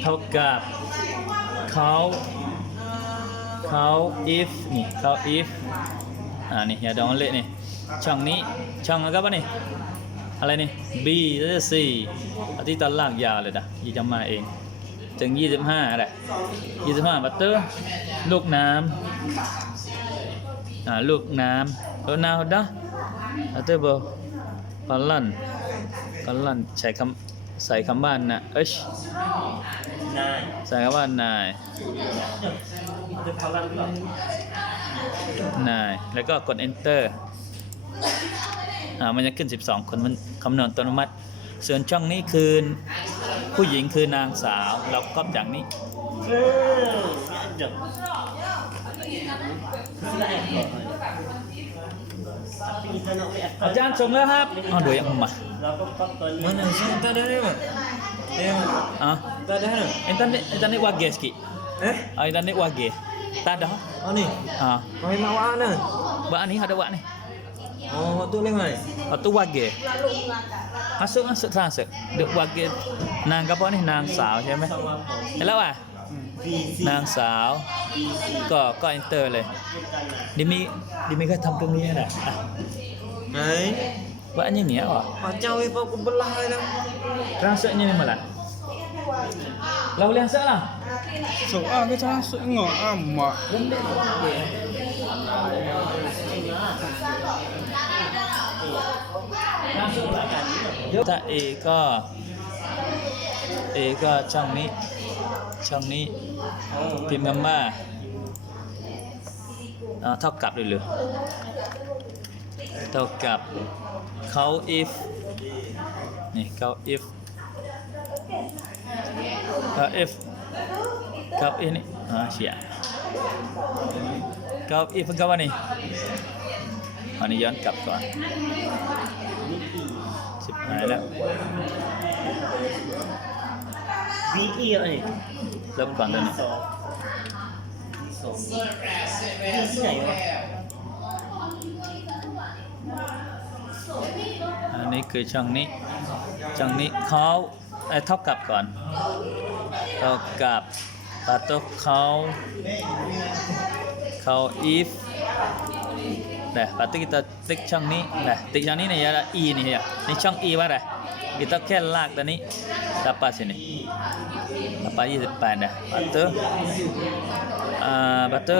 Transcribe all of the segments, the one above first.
เท่ากับเขาเขา if นี่เขา if อ่านี่อย่าดองเละนี่ช่องนี้ช่องแล้วก็ป่ะนี่อะไรนี่ b แล้วจะ c อาที่ตอนลางยาวเลยนะยี่จะมาเอง ถึง 25อะไร25บัตเตอร์ลูกน้ำอ่าลูกน้ำแล้วนาฮดะบัตเตอร์บอปาลันปาลันใช้คำ ใส่คำบ้านนะเอ้ยนายใส่คำว่านายจะพลังหรอนายแล้วก็กด enter อ่ามันจะขึ้น 12 คนมันคำนวณอัตโนมัติ ส่วนช่องนี้คือผู้หญิงคือนางสาว เราก็อย่างนี้เออเดี๋ยวได้ก่อนปีสนุกเลย อาจารย์ส่งแล้วครับอ๋อดูยังมาเราก็ก๊อปตัวนี้ Mana sih tak ada ni mak? Eh, อะ tak ada ni. internet internet wage sikit Eh? ah internet wage tak ada Oh ni. ah Kau nak awak mana? buat ni ada buat ni Oh, waktu lima ni. oh tu wage masuk masuk transfer duk wage นางกับพ่อนี่นางสาวใช่ไหมเห็นแล้วอะปีสี่ นางสาว ก็ก็ enter เลยดิมีดิมีก็ทำตรงนี้นะอะ Hai. ว่าอันอย่างเนี้ยเหรอ Macam wei pak aku belah dah. transfernya ni malah เราเรียนเสร็จแล้ว Soal ke masuk ngok amak. ถ้า A ก็ A ก็ช่องนี้ช่องนี้พิมพ์คำว่าอ่าเท่ากับเลยหรือเท่ากับเขา if นี่เขา if เขา if เขา if นี่อ่าเสียเขา if เขาว่านี่อันนี้ย้อนกลับก่อนสิบหายแล้ว วีอีอะไรเริ่มก่อนเลยนะที่ไหนวะอันนี้คือช่องนี้ ช่องนี้เขาเอ้เท่ากับก่อน เท่ากับปาตุเขาเขา if Dah, lepas tu kita tik ช่องนี้ Dah, tik ช่องนี้ ni ya ada E ni ya. Ni ช่อง E apa dah? Kita kan lak dah ni. Dapat sini. Dapat E depan dah. Lepas tu ah, lepas tu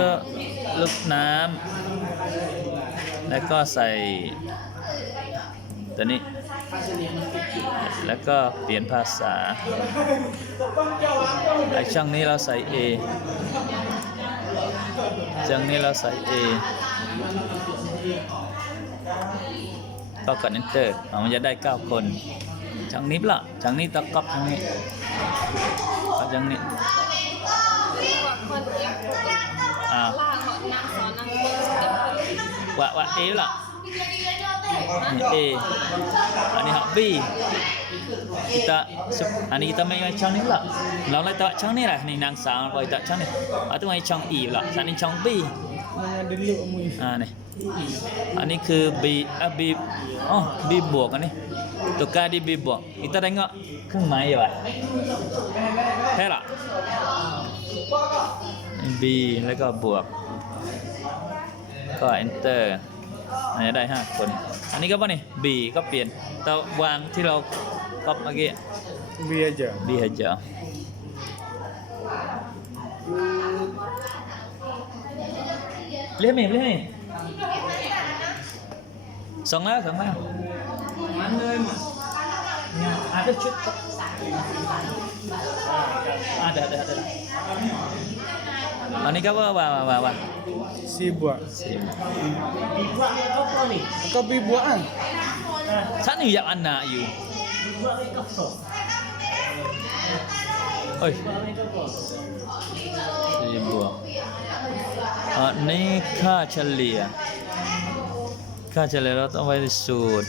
ลูกน้ำแล้วก็ใส่ตัวนี้ แล้วก็เปลี่ยนภาษาไอช่องนี้เราใส่ A ช่องนี้เราใส่ A ก็กด enter อะมันจะได้ 9 คนช่องนี้เปล่าช่องนี้ตะก๊อปช่องนี้ก็ช่องนี้คนเอฟอ่าล่าเหาะนางสอนนางเบิ้งว่าว่า A เปล่านี่ A อันนี้ hak B kita sep- ah, ni kita main macam ni pula Lalu lah tak macam ni lah Ni nang sang Kalau tak macam ni Lepas tu main macam E pula Saat ni macam B Mana ada look mu. Ha ni Ah ni ke B ah, B Oh B บวกอันนี้ Tukar di B บวก Kita tengok Ke mai ya Hai tak B แล้วก็บวก ก็ enter อันนี้ได้ 5 คน อันนี้ก็ป่ะนี่ B ก็เปลี่ยนแต่วางที่เราก๊อปเมื่อกี้ Bi aja. B aja เรียกไหมเรียกไหม ส่งแล้วส่งแล้ว Mana mak? ada cut ada ada ada อันนี้ก็ว่าว่าว่าว่า Si buat. ดีกว่าไม่ก็พอนี่ Kau bi buat kan? ฉันอยู่อยากอันนาอยู่ดีกว่าไค่าเฉลี่ยเลยเราต้องไปสูตร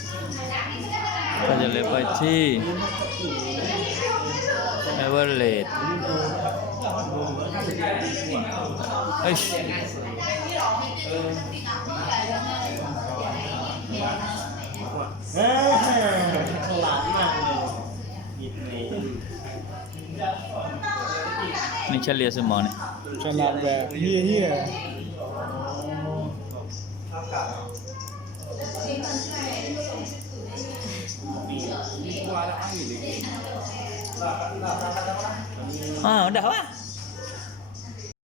ค่าเฉลี่ยไปที่ average เอ้ยเออฉลาดมากเลยหยิบเลย Ni celia semua ni. Cannot bad. Here, here. Ha, dah lah.